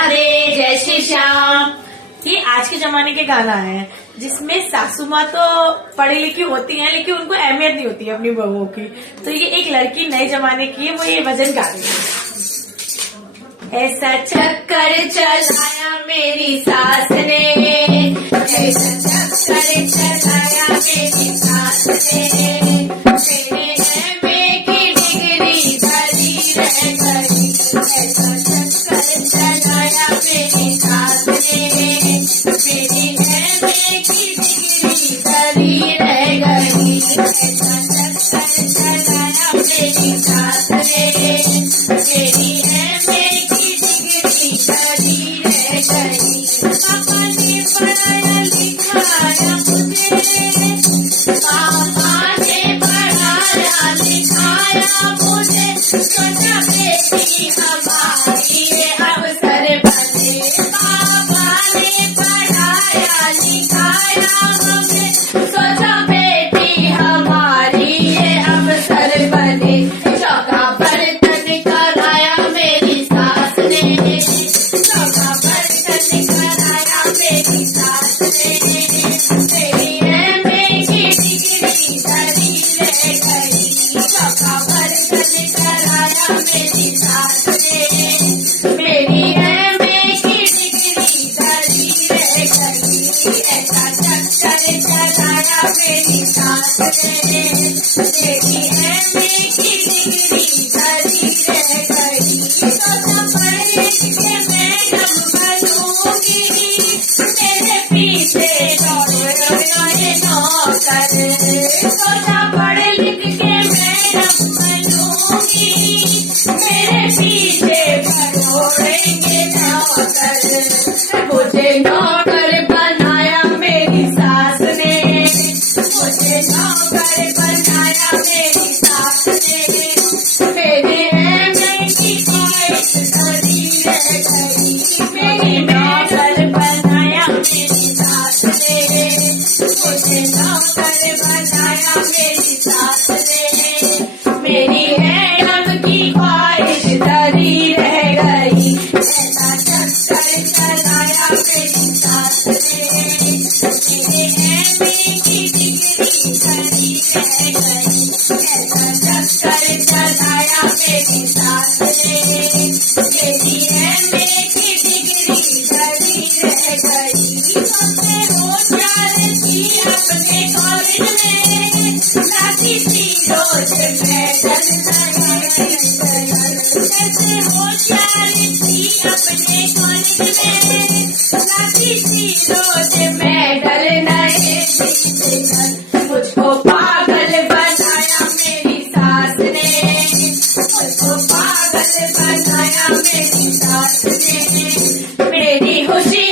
राधे जय श्री श्याम। ये आज के जमाने के गाना है जिसमें सासू माँ तो पढ़ी लिखी होती हैं लेकिन उनको अहमियत नहीं होती है अपनी बहुओं की। तो ये एक लड़की नए जमाने की है, वो ये भजन गा रही है। ऐसा चक्कर चलाया मेरी सास ने, ऐसा चक्कर चलाया मेरी सास ने, मेरे एमए की डिग्री धरी रह गई। ऐसा चक्कर चलाया मेरी सास ने, मेरी एमए की डिग्री धरी रह गई। ऐसा चक्कर चलाया मेरी सास ने, मेरी एमए की डिग्री धरी रह गई। पापा ने पढ़ाया लिखाया मुझे, पापा ने पढ़ाया लिखाया मुझे, सोचा बेटी हमारी ये अवसर बने। पापा ने पढ़ाया लिखाया हमें, सोचा बेटी हमारी ये अवसर बने। चौका बर्तन कराया मेरी सास ने, चौका बर्तन कराया मेरी सास ने, मेरी एमए की डिग्री धरी रह गई। चौका बर्तन कराया मेरी सास ने, मेरी एमए की डिग्री धरी रह गई। ऐसा चक्कर चलाया मेरी सास ने, मेरी एमए की डिग्री धरी रह गई। सोचा पढ़ लिख के मैडम बनूंगी, मेरे पीछे दौड़े नौकर। सोचा पढ़ लिख के मैडम बनूंगी, मेरे पीछे दौड़ेंगे नौकर। मुझे नौकर बनाया मेरी सास ने, मुझे नौकर बनाया मेरी सास ने, मेरे एमए की ख्वाहिश धरी रह गई। मेरी नौकर बनाया मेरी सास ने, मुझे नौकर बनाया मेरी सास ने, मेरी एमए की ख्वाहिश धरी रह गई। ऐसा चक्कर चलाया मेरी सास ने, मेरे एमए की डिग्री धरी रह गई। ऐसा चक्कर चलाया मेरी सास ने, मेरी एमए की डिग्री धरी रह गई। सबसे होशियार थी अपने कॉलेज में, लाती थी रोज मेडल कैसे होशियार थी अपने कॉलेज में, लाती थी रोज मेडल नए जीतकर। मुझको पागल बनाया मेरी सास ने, मुझको पागल बनाया मेरी सास ने, मेरी खुशी